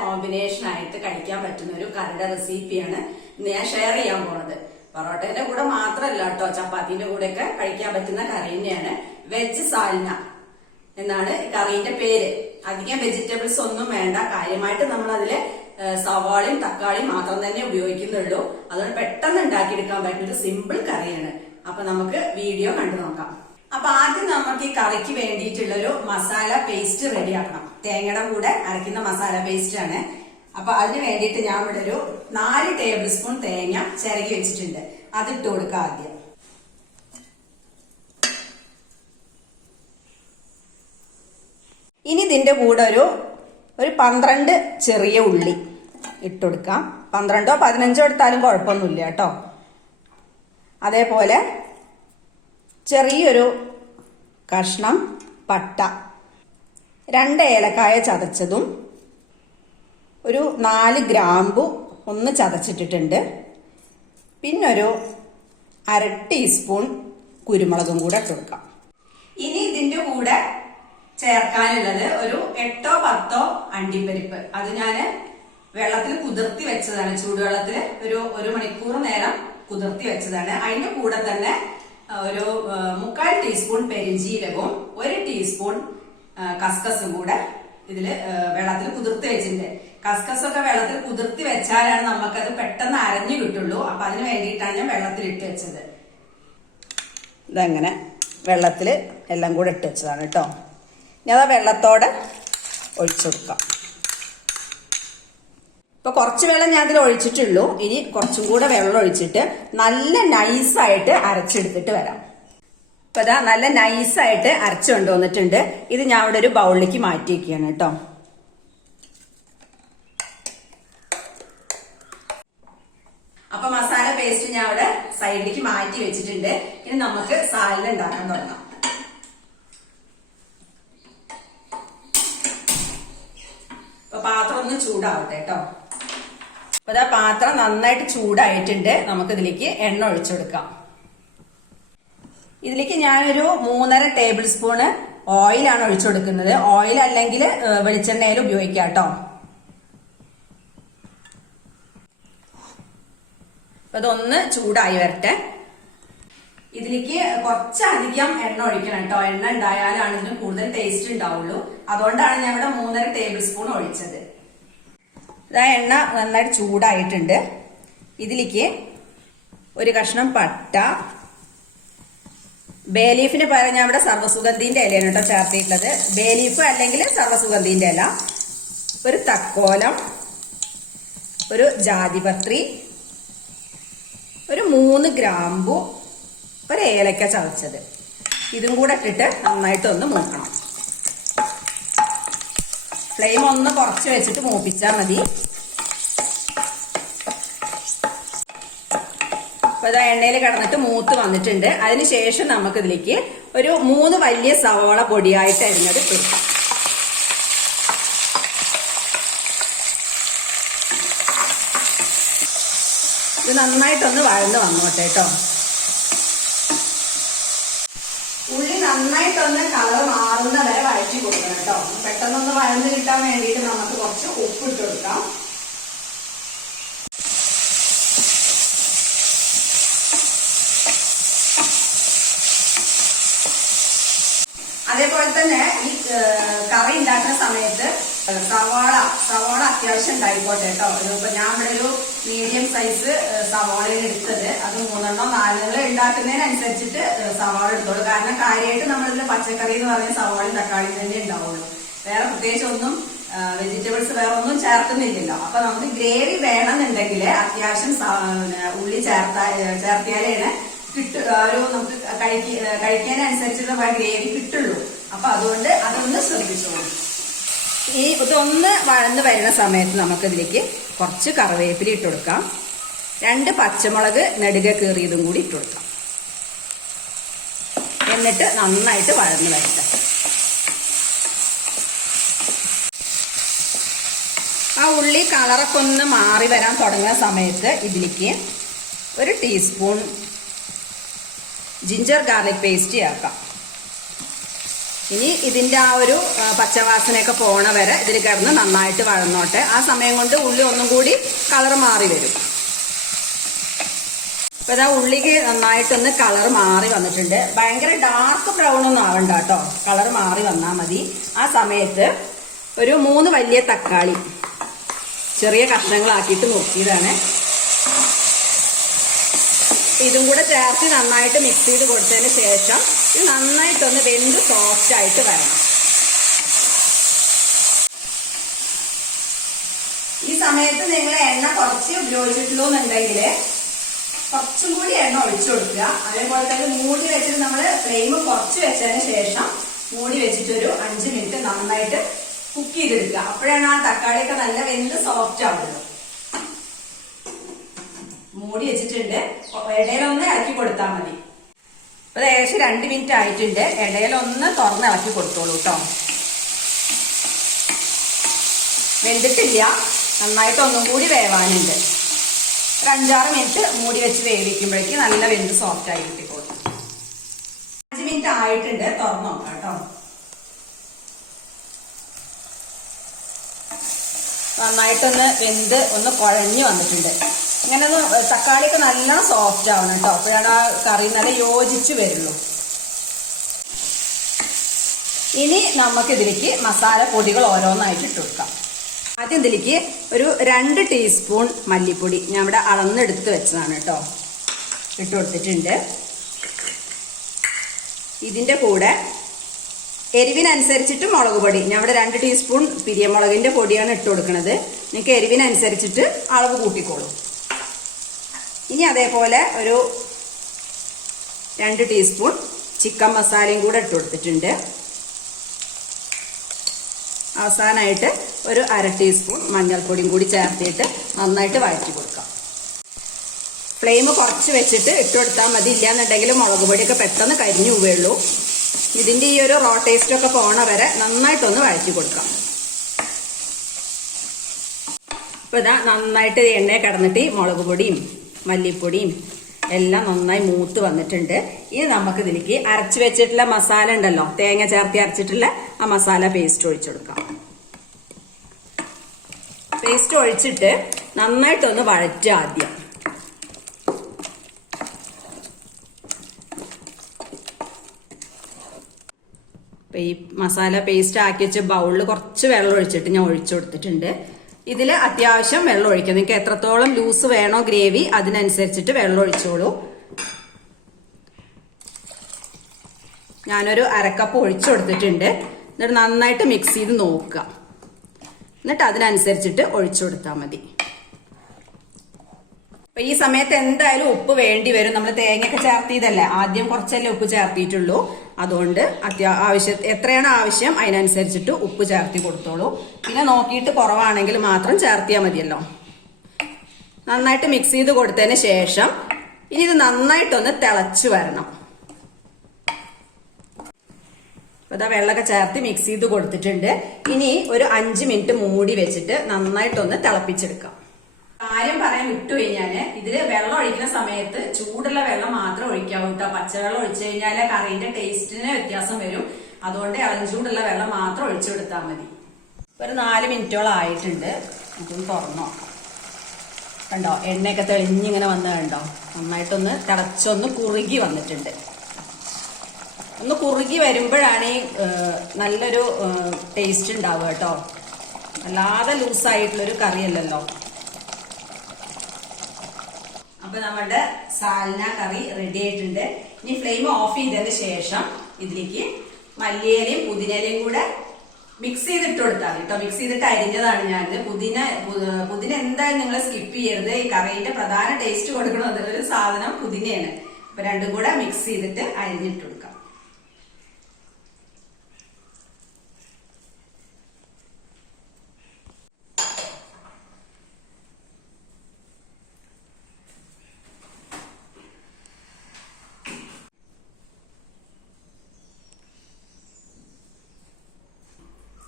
Combination ആയിട്ട് കഴിക്കാൻ പറ്റുന്ന ഒരു കറിയുടെ റെസിപ്പിയാണ് ഇന്ന് ഞാൻ ഷെയർ ചെയ്യാൻ പോണത്. പൊറോട്ടയുടെ കൂടെ മാത്രമല്ല കേട്ടോ ചപ്പാത്തിന്റെ കൂടെയൊക്കെ കഴിക്കാൻ പറ്റുന്ന കറി തന്നെയാണ് വെജ് സാൽന എന്നാണ് കറീന്റെ പേര്. അധികം വെജിറ്റബിൾസ് ഒന്നും വേണ്ട. കാര്യമായിട്ട് നമ്മൾ അതിൽ സവാളയും തക്കാളിയും മാത്രം തന്നെ ഉപയോഗിക്കുന്നുള്ളൂ. അതുകൊണ്ട് പെട്ടെന്ന് ഉണ്ടാക്കിയെടുക്കാൻ പറ്റുന്ന ഒരു സിമ്പിൾ കറിയാണ്. അപ്പൊ നമുക്ക് വീഡിയോ കണ്ടു നോക്കാം. അപ്പൊ ആദ്യം നമുക്ക് ഈ കറിക്ക് വേണ്ടിയിട്ടുള്ള ഒരു മസാല പേസ്റ്റ് റെഡിയാക്കണം. തേങ്ങയുടെ കൂടെ അരയ്ക്കുന്ന മസാല പേസ്റ്റ് ആണ്. അപ്പൊ അതിന് വേണ്ടിയിട്ട് ഞാൻ ഇവിടെ ഒരു നാല് ടേബിൾ സ്പൂൺ തേങ്ങ ചിരകി വെച്ചിട്ടുണ്ട്. അതിട്ട് കൊടുക്കാം ആദ്യം. ഇനി ഇതിന്റെ കൂടെ ഒരു ഒരു പന്ത്രണ്ട് ചെറിയ ഉള്ളി ഇട്ടുകൊടുക്കാം പന്ത്രണ്ടോ പതിനഞ്ചോ എടുത്താലും കുഴപ്പമൊന്നുമില്ല കേട്ടോ. അതേപോലെ ചെറിയൊരു കഷ്ണം പട്ട രണ്ട് ഏലക്കായ ചതച്ചതും ഒരു നാല് ഗ്രാമ്പു ഒന്ന് ചതച്ചിട്ടിട്ടുണ്ട്. പിന്നൊരു അര ടീസ്പൂൺ കുരുമുളകും കൂടെ ഇട്ട് കൊടുക്കാം ഇനി ഇതിന്റെ കൂടെ ചേർക്കാനുള്ളത് ഒരു എട്ടോ പത്തോ അണ്ടിപ്പരിപ്പ്. അത് ഞാൻ വെള്ളത്തിൽ കുതിർത്തി വെച്ചതാണ്. ചൂടുവെള്ളത്തിൽ ഒരു ഒരു മണിക്കൂർ നേരം കുതിർത്തി വെച്ചതാണ്. അതിന്റെ കൂടെ തന്നെ ഒരു മുക്കാൽ ടീസ്പൂൺ പെരിഞ്ജീരകവും ഒരു ടീസ്പൂൺ കസ്കസും കൂടെ ഇതിൽ വെള്ളത്തിൽ കുതിർത്തി വെച്ചിട്ടുണ്ട്. കസ്കസൊക്കെ വെള്ളത്തിൽ കുതിർത്തി വെച്ചാലാണ് നമുക്കത് പെട്ടെന്ന് അരഞ്ഞു കിട്ടുള്ളൂ. അപ്പൊ അതിന് വേണ്ടിയിട്ടാണ് ഞാൻ വെള്ളത്തിൽ ഇട്ട് വെച്ചത്. ഇതങ്ങനെ വെള്ളത്തിൽ എല്ലാം കൂടെ ഇട്ട് വെച്ചതാണ് കേട്ടോ. ആ വെള്ളത്തോടെ ഒഴിച്ചു കൊടുക്കാം. ഇപ്പൊ കുറച്ച് വെള്ളം ഞാൻ അതിൽ ഒഴിച്ചിട്ടുള്ളൂ. ഇനി കുറച്ചും കൂടെ വെള്ളം ഒഴിച്ചിട്ട് നല്ല നൈസായിട്ട് അരച്ചെടുത്തിട്ട് വരാം. ഇപ്പൊ ഇതാ നല്ല നൈസായിട്ട് അരച്ചു കൊണ്ടുവന്നിട്ടുണ്ട് ഇത് ഞാൻ ഇവിടെ ഒരു ബൗളിലേക്ക് മാറ്റി വെക്കുകയാണ് കേട്ടോ. അപ്പൊ മസാല പേസ്റ്റ് ഞാൻ അവിടെ സൈഡിലേക്ക് മാറ്റി വെച്ചിട്ടുണ്ട്. ഇനി നമുക്ക് സാലഡ് ഉണ്ടാക്കാൻ തുടങ്ങാം. അപ്പൊ പാത്രം ഒന്ന് ചൂടാവട്ടെ കേട്ടോ. അപ്പൊ ഇതാ പാത്രം നന്നായിട്ട് ചൂടായിട്ടുണ്ട്. നമുക്ക് ഇതിലേക്ക് എണ്ണ ഒഴിച്ചു കൊടുക്കാം ഇതിലേക്ക് ഞാനൊരു മൂന്നര ടേബിൾ സ്പൂണ് ഓയിലാണ് ഒഴിച്ചു കൊടുക്കുന്നത് ഓയിൽ അല്ലെങ്കിൽ വെളിച്ചെണ്ണയിൽ ഉപയോഗിക്കാം കേട്ടോ. അതൊന്ന് ചൂടായി വരട്ടെ. ഇതിലേക്ക് കുറച്ചധികം എണ്ണ ഒഴിക്കണം കേട്ടോ. എണ്ണ ഉണ്ടായാലാണ് ഇതിന് കൂടുതൽ ടേസ്റ്റ് ഉണ്ടാവുള്ളൂ. അതുകൊണ്ടാണ് ഞാൻ ഇവിടെ മൂന്നര ടേബിൾ സ്പൂൺ ഒഴിച്ചത്. ഇതാ എണ്ണ നന്നായിട്ട് ചൂടായിട്ടുണ്ട്. ഇതിലേക്ക് ഒരു കഷ്ണം പട്ട. ബേലീഫിന് പകരം ഞാൻ ഇവിടെ സർവസുഗന്ധിന്റെ ഇലയാണ് കേട്ടോ ചേർത്തിട്ടുള്ളത്. ബേലീഫ് അല്ലെങ്കിൽ സർവസുഗന്ധിന്റെ ഇല. ഒരു തക്കോലം. ഒരു ജാതിപത്രി. ഒരു മൂന്ന് ഗ്രാമ്പു. ഒരു ഏലക്ക ചതച്ചത്. ഇതും കൂടെ ഇട്ടിട്ട് നന്നായിട്ട് ഒന്ന് മൂക്കണം. ഫ്ലെയിം ഒന്ന് കുറച്ച് വെച്ചിട്ട് മൂപ്പിച്ചാൽ മതി. അപ്പൊ ഇതാ എണ്ണയിൽ കിടന്നിട്ട് മൂത്ത് വന്നിട്ടുണ്ട്. അതിനുശേഷം നമുക്ക് ഇതിലേക്ക് ഒരു മൂന്ന് വലിയ സവോള പൊടിയായിട്ട് അരിഞ്ഞത് കൊടുക്കാം. ഇത് നന്നായിട്ടൊന്ന് വഴന്ന് വന്നോട്ടെ കേട്ടോ ഉള്ളി നന്നായിട്ടൊന്ന് കളർ മാറുന്ന വരെ വഴറ്റി കൊടുക്കണം കേട്ടോ. പെട്ടെന്നൊന്ന് വഴന്ന് കിട്ടാൻ വേണ്ടിയിട്ട് നമുക്ക് കുറച്ച് ഉപ്പ് ഇട്ട് കൊടുക്കാം. അതേപോലെ തന്നെ ഈ കറി ഉണ്ടാക്കുന്ന സമയത്ത് സവാള സവാള അത്യാവശ്യം ഉണ്ടായിക്കോട്ടെ കേട്ടോ. ഇപ്പൊ ഞാൻ ഇവിടെ ഒരു മീഡിയം സൈസ് സവാളയാണ് എടുത്തത്. അത് മൂന്നെണ്ണോ നാലെണ്ണം ഉണ്ടാക്കുന്നതിനനുസരിച്ചിട്ട് സവാള എടുത്തോളൂ. കാരണം കാര്യമായിട്ട് നമ്മളിതിൽ പച്ചക്കറി എന്ന് പറഞ്ഞ സവാളയും തക്കാളിയും തന്നെ ഉണ്ടാവുള്ളൂ. വേറെ പ്രത്യേകിച്ച് ഒന്നും വെജിറ്റബിൾസ് വേറെ ഒന്നും ചേർക്കുന്നില്ലല്ലോ. അപ്പൊ നമുക്ക് ഗ്രേവി വേണമെന്നുണ്ടെങ്കിൽ അത്യാവശ്യം ഉള്ളി ചേർത്താ ചേർത്തിയാലാണ് കിട്ടു ഒരു നമുക്ക് കഴിക്ക കഴിക്കാനനുസരിച്ചുള്ള ഗ്രേവി കിട്ടുള്ളൂ. അപ്പൊ അതുകൊണ്ട് അതൊന്ന് ശ്രദ്ധിച്ചോളൂ. ഈ ഇതൊന്ന് വഴന്ന് വരുന്ന സമയത്ത് നമുക്കിതിലേക്ക് കുറച്ച് കറിവേപ്പില ഇട്ട് കൊടുക്കാം. രണ്ട് പച്ചമുളക് നെടുക കീറിയതും കൂടി ഇട്ട് കൊടുക്കാം. എന്നിട്ട് നന്നായിട്ട് വഴന്ന് വരട്ടെ. ആ ഉള്ളി കളറൊക്കെ ഒന്ന് മാറി വരാൻ തുടങ്ങുന്ന സമയത്ത് ഇതിലേക്ക് ഒരു ടീസ്പൂൺ ജിഞ്ചർ ഗാർലിക് പേസ്റ്റ് ചേർക്കാം. ഇനി ഇതിന്റെ ആ ഒരു പച്ചവാസനയൊക്കെ പോണ വരെ ഇതിൽ കിടന്ന് നന്നായിട്ട് വഴന്നോട്ടെ. ആ സമയം കൊണ്ട് ഉള്ളി ഒന്നും കൂടി കളർ മാറി വരും. ഇപ്പൊ ഇതാ ഉള്ളിക്ക് നന്നായിട്ടൊന്ന് കളർ മാറി വന്നിട്ടുണ്ട്. ഭയങ്കര ഡാർക്ക് ബ്രൗൺ ഒന്നും ആവണ്ട കേട്ടോ. കളർ മാറി വന്നാൽ മതി. ആ സമയത്ത് ഒരു മൂന്ന് വലിയ തക്കാളി ചെറിയ കഷ്ണങ്ങളാക്കിയിട്ട് നോക്കിയതാണ്. ഇതും കൂടെ ചേർത്ത് നന്നായിട്ട് മിക്സ് ചെയ്ത് കൊടുത്തതിന് ശേഷം ഇത് നന്നായിട്ടൊന്ന് വെന്ത് സോഫ്റ്റ് ആയിട്ട് വരണം. ഈ സമയത്ത് നിങ്ങൾ എണ്ണ കുറച്ച് ഉപയോഗിച്ചിട്ടുള്ളൂ എന്നുണ്ടെങ്കിൽ കുറച്ചും കൂടി എണ്ണ ഒഴിച്ചു കൊടുക്കുക. അതേപോലെ തന്നെ മൂടി വെച്ചിട്ട് നമ്മൾ ഫ്ലെയിം കുറച്ച് വെച്ചതിന് ശേഷം മൂടി വെച്ചിട്ട് ഒരു അഞ്ച് മിനിറ്റ് നന്നായിട്ട് കുക്ക് ചെയ്തെടുക്കുക. അപ്പോഴാണ് ആ തക്കാളിയൊക്കെ നല്ല വെന്ത് സോഫ്റ്റ് ആവുന്നത്. മൂടി വെച്ചിട്ടുണ്ട്. ഇടയിലൊന്ന് ഇളക്കി കൊടുത്താൽ മതി. അപ്പൊ ഏകദേശം രണ്ട് മിനിറ്റ് ആയിട്ടുണ്ട്. ഇടയിലൊന്ന് തുറന്ന് ഇളക്കി കൊടുത്തോളൂ കേട്ടോ വെന്തിട്ടില്ല. നന്നായിട്ട് ഒന്നും കൂടി വേവാനുണ്ട്. ഒരു അഞ്ചാറ് മിനിറ്റ് മൂടി വെച്ച് വേവിക്കുമ്പോഴേക്ക് നല്ല വെന്ത് സോഫ്റ്റ് ആയി കിട്ടിക്കോളും. അഞ്ച് മിനിറ്റ് ആയിട്ടുണ്ട്. തുറന്ന് നോക്കാം കേട്ടോ നന്നായിട്ടൊന്ന് വെന്ത് ഒന്ന് കുഴഞ്ഞു വന്നിട്ടുണ്ട്. ഇങ്ങനെ ഒന്ന് തക്കാളിയൊക്കെ നല്ല സോഫ്റ്റ് ആവണം കേട്ടോ അപ്പോഴാണ് ആ കറി നല്ല യോജിച്ച് വരുള്ളൂ. ഇനി നമുക്കിതിലേക്ക് മസാല പൊടികൾ ഓരോന്നായിട്ട് ഇട്ട് കൊടുക്കാം. ആദ്യം ഇതിലേക്ക് ഒരു രണ്ട് ടീസ്പൂൺ മല്ലിപ്പൊടി ഇവിടെ അളന്നെടുത്ത് വെച്ചതാണ് കേട്ടോ ഇട്ട് കൊടുത്തിട്ടുണ്ട്. ഇതിന്റെ കൂടെ എരിവിനനുസരിച്ചിട്ട് മുളക് പൊടി. ഞാൻ ഇവിടെ രണ്ട് ടീസ്പൂൺ പിരിയമുളകിന്റെ പൊടിയാണ് ഇട്ട് കൊടുക്കുന്നത് നിങ്ങൾക്ക് എരിവിനനുസരിച്ചിട്ട് അളവ് കൂട്ടിക്കോളൂ. ഇനി അതേപോലെ ഒരു രണ്ട് ടീസ്പൂൺ ചിക്കൻ മസാലയും കൂടെ ഇട്ട് കൊടുത്തിട്ടുണ്ട്. അവസാനമായിട്ട് ഒരു അര ടീസ്പൂൺ മഞ്ഞൾപ്പൊടിയും കൂടി ചേർത്തിട്ട് നന്നായിട്ട് വഴറ്റി കൊടുക്കാം. ഫ്ലെയിം കുറച്ച് വെച്ചിട്ട് ഇട്ട് കൊടുത്താൽ മതി. ഇല്ലാന്നുണ്ടെങ്കിൽ മുളക് പൊടിയൊക്കെ പെട്ടെന്ന് കരിഞ്ഞു പോവുള്ളൂ ഇതിന്റെ ഈ ഒരു റോ ടേസ്റ്റൊക്കെ പോണ വരെ നന്നായിട്ടൊന്ന് വഴറ്റി കൊടുക്കാം. ഇപ്പൊ ഇതാ നന്നായിട്ട് എണ്ണ കിടന്നിട്ട് മുളക് പൊടിയും മല്ലിപ്പൊടിയും എല്ലാം നന്നായി മൂത്ത് വന്നിട്ടുണ്ട്. ഇനി നമുക്ക് ഇതിലേക്ക് അരച്ചു വെച്ചിട്ടുള്ള മസാല ഉണ്ടല്ലോ തേങ്ങ ചേർത്തി അരച്ചിട്ടുള്ള ആ മസാല പേസ്റ്റ് ഒഴിച്ചു കൊടുക്കാം. പേസ്റ്റ് ഒഴിച്ചിട്ട് നന്നായിട്ടൊന്ന് വഴറ്റുക ആദ്യം. ഈ മസാല പേസ്റ്റ് ആക്കി വെച്ച് ബൗളിൽ കുറച്ച് വെള്ളം ഒഴിച്ചിട്ട് ഞാൻ ഒഴിച്ചു കൊടുത്തിട്ടുണ്ട്. ഇതിൽ അത്യാവശ്യം വെള്ളം ഒഴിക്കും നിങ്ങൾക്ക് എത്രത്തോളം ലൂസ് വേണോ ഗ്രേവി അതിനനുസരിച്ചിട്ട് വെള്ളം ഒഴിച്ചോളൂ ഞാനൊരു അരക്കപ്പ് ഒഴിച്ചു കൊടുത്തിട്ടുണ്ട്. എന്നിട്ട് നന്നായിട്ട് മിക്സ് ചെയ്ത് നോക്കുക. എന്നിട്ട് അതിനനുസരിച്ചിട്ട് ഒഴിച്ചു കൊടുത്താൽ മതി. അപ്പൊ ഈ സമയത്ത് എന്തായാലും ഉപ്പ് വേണ്ടി വരും. നമ്മൾ തേങ്ങയൊക്കെ ചേർത്തിയതല്ലേ? ആദ്യം കുറച്ചല്ലേ ഉപ്പ് ചേർത്തിയിട്ടുള്ളൂ. അതുകൊണ്ട് അത്യാ ആവശ്യ എത്രയാണ് ആവശ്യം അതിനനുസരിച്ചിട്ട് ഉപ്പ് ചേർത്തി കൊടുത്തോളൂ. പിന്നെ നോക്കിയിട്ട് കുറവാണെങ്കിൽ മാത്രം ചേർത്തിയാൽ മതിയല്ലോ. നന്നായിട്ട് മിക്സ് ചെയ്ത് കൊടുത്തതിന് ശേഷം ഇനി ഇത് നന്നായിട്ടൊന്ന് തിളച്ച് വരണം. അപ്പൊ ഇതാ വെള്ളമൊക്കെ ചേർത്ത് മിക്സ് ചെയ്ത് കൊടുത്തിട്ടുണ്ട്. ഇനി ഒരു അഞ്ച് മിനിറ്റ് മൂടി വെച്ചിട്ട് നന്നായിട്ടൊന്ന് തിളപ്പിച്ചെടുക്കാം. കാര്യം പറയാൻ വിട്ടു കഴിഞ്ഞാൽ ഇതിൽ വെള്ളം ഒഴിക്കുന്ന സമയത്ത് ചൂടുള്ള വെള്ളം മാത്രം ഒഴിക്കാവൂ കേട്ടോ പച്ചവെള്ളം ഒഴിച്ചു കഴിഞ്ഞാൽ കറിന്റെ ടേസ്റ്റിന് വ്യത്യാസം വരും. അതുകൊണ്ട് ഇളഞ്ചൂടുള്ള വെള്ളം മാത്രം ഒഴിച്ചു കൊടുത്താൽ മതി. ഒരു നാല് മിനിറ്റോളം ആയിട്ടുണ്ട്. നമുക്കൊന്ന് തുറന്നു കണ്ടോ? എണ്ണയൊക്കെ തെളിഞ്ഞിങ്ങനെ വന്ന് കണ്ടോ? നന്നായിട്ടൊന്ന് തിളച്ചൊന്ന് കുറുകി വന്നിട്ടുണ്ട്. ഒന്ന് കുറുകി വരുമ്പോഴാണ് ഈ നല്ലൊരു ടേസ്റ്റ് ഉണ്ടാവുക കേട്ടോ അല്ലാതെ ലൂസായിട്ടുള്ളൊരു കറിയല്ലല്ലോ. അപ്പൊ നമ്മുടെ സാലന കറി റെഡി ആയിട്ടുണ്ട്. ഇനി ഫ്ലെയിം ഓഫ് ചെയ്തതിന് ശേഷം ഇതിലേക്ക് മല്ലിയിലയും പുതിനയിലയും കൂടെ മിക്സ് ചെയ്തിട്ട് കൊടുത്താൽ കേട്ടോ മിക്സ് ചെയ്തിട്ട് അരിഞ്ഞതാണ് ഞാൻ പുതിന പുതിന എന്തായാലും നിങ്ങൾ സ്കിപ്പ് ചെയ്യരുത്. ഈ കറിയുടെ പ്രധാന ടേസ്റ്റ് കൊടുക്കുന്നത് ഒരു സാധനം പുതിനയാണ്. അപ്പൊ രണ്ടും കൂടെ മിക്സ് ചെയ്തിട്ട് അരിഞ്ഞിട്ട് കൊടുക്കാം.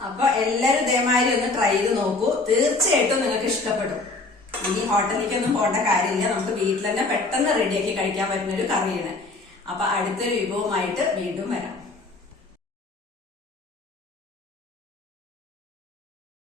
അപ്പൊ എല്ലാരും ഇതേമാതിരി ഒന്ന് ട്രൈ ചെയ്ത് നോക്കൂ. തീർച്ചയായിട്ടും നിങ്ങൾക്ക് ഇഷ്ടപ്പെടും. ഇനി ഹോട്ടലിലേക്കൊന്നും പോകേണ്ട കാര്യമില്ല. നമുക്ക് വീട്ടിൽ തന്നെ പെട്ടെന്ന് റെഡിയാക്കി കഴിക്കാൻ പറ്റുന്ന ഒരു കറിയാണ്. അപ്പൊ അടുത്തൊരു വിഭവമായിട്ട് വീണ്ടും വരാം.